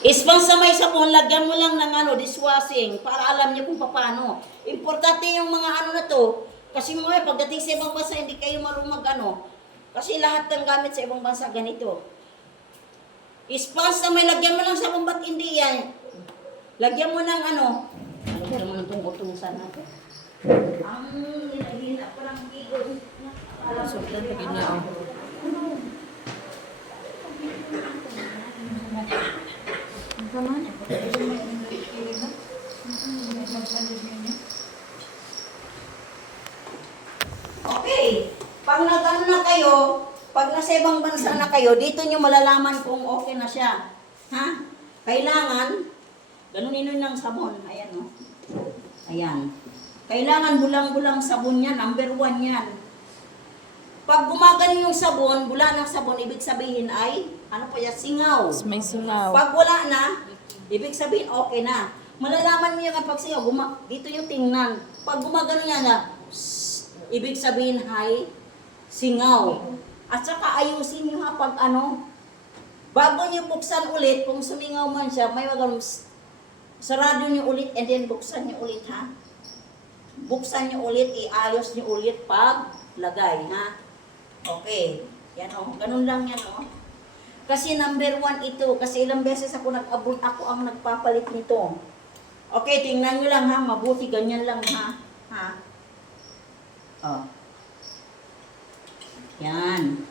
Ispang sa may sabon, lagyan mo lang ng dishwashing para alam niyo kung paano. Importante yung mga na to. Kasi mga pagdating sa ibang bansa, hindi kayo marunong kasi lahat ng gamit sa ibang bansa ganito. Ispang sa may lagyan mo lang sabon, ba't hindi yan? Lagyan mo ng ano ba naman itong utusan natin? Ang hila pa lang bigo. Sobrang lagi niya oh. Okay. Pag nag-ano na kayo, pag nasa ibang bansa na kayo, dito nyo malalaman kung okay na siya. Ha? Kailangan, ganunin nyo ng sabon. Ayan o. Ayan. Kailangan bulang-bulang sabon yan. Number 1 yan. Pag gumagano yung sabon, bula ng sabon, ibig sabihin ay, ano pa yan, singaw. May singaw. Pag wala na, ibig sabihin okay na. Malalaman niyo kapag singaw, dito yung tingnan. Pag gumagano yan na, ibig sabihin ay singaw. At saka ayusin niyo ha pag bago niyo buksan ulit, kung sumingaw man siya, may sarado niyo ulit and then buksan niyo ulit ha. Buksan niyo ulit, iayos niyo ulit pag lagay ha. Okay. Yan o. Ganun lang yan o. Kasi number 1 ito. Kasi ilang beses ako nag-abot, ako ang nagpapalit nito. Okay, tingnan nyo lang ha. Mabuti, ganyan lang ha. Ha? O. Yan.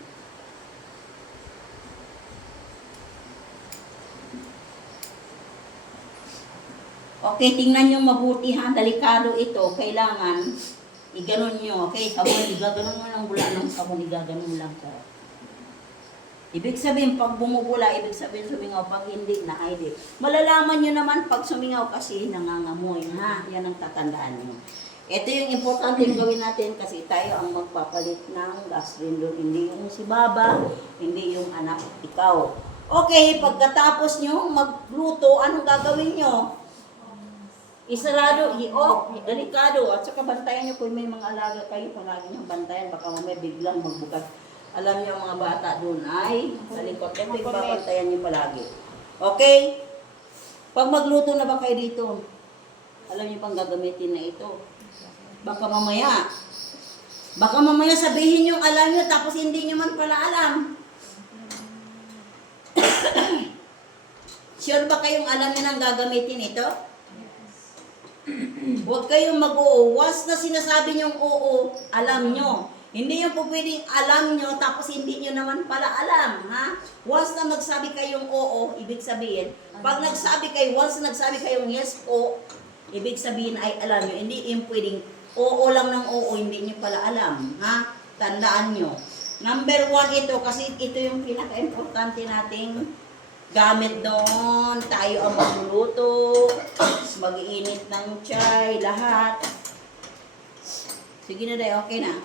Okay, tingnan nyo mabuti ha. Delikado ito. Kailangan iganon nyo. Okay, sabon. Igaganon mo lang bula ng sabon. Igaganon lang ka. Ibig sabihin, pag bumubula, ibig sabihin sumingaw. Pag hindi, na hindi. Malalaman nyo naman pag sumingaw kasi nangangamoy. Ha? Yan ang tatandaan nyo. Ito yung importante yung gawin natin kasi tayo ang magpapalit ng gas cylinder. Hindi yung si Baba, hindi yung anak, ikaw. Okay, pagkatapos nyo magluto, anong gagawin nyo? Isarado, i-off, delikado. At saka bantayan nyo kung may mga alaga kayo, palagi nyo bantayan, baka mamaya biglang magbukas. Alam nyo mga bata doon ay sa likod. Ito yung babantayan nyo palagi. Okay? Pag magluto na ba kayo dito, alam nyo pang gagamitin na ito. Baka mamaya sabihin yung alam nyo tapos hindi nyo man pala alam. Sure ba kayong alam nyo nang gagamitin ito? Huwag kayong mag-oo. Once na sinasabi nyong oo, alam nyo. Hindi yung po pwedeng alam nyo tapos hindi nyo naman pala alam. Ha? Once na magsabi kayong oo, ibig sabihin, pag nagsabi kayo, once na nagsabi kayong yes o, ibig sabihin ay alam nyo. Hindi yung pwedeng oo lang ng oo, hindi nyo pala alam. Ha? Tandaan nyo. Number 1 ito, kasi ito yung pinaka-importante nating gamit doon. Tayo ang magluluto, mag-iinit ng chai, lahat. Sige na day, okay na.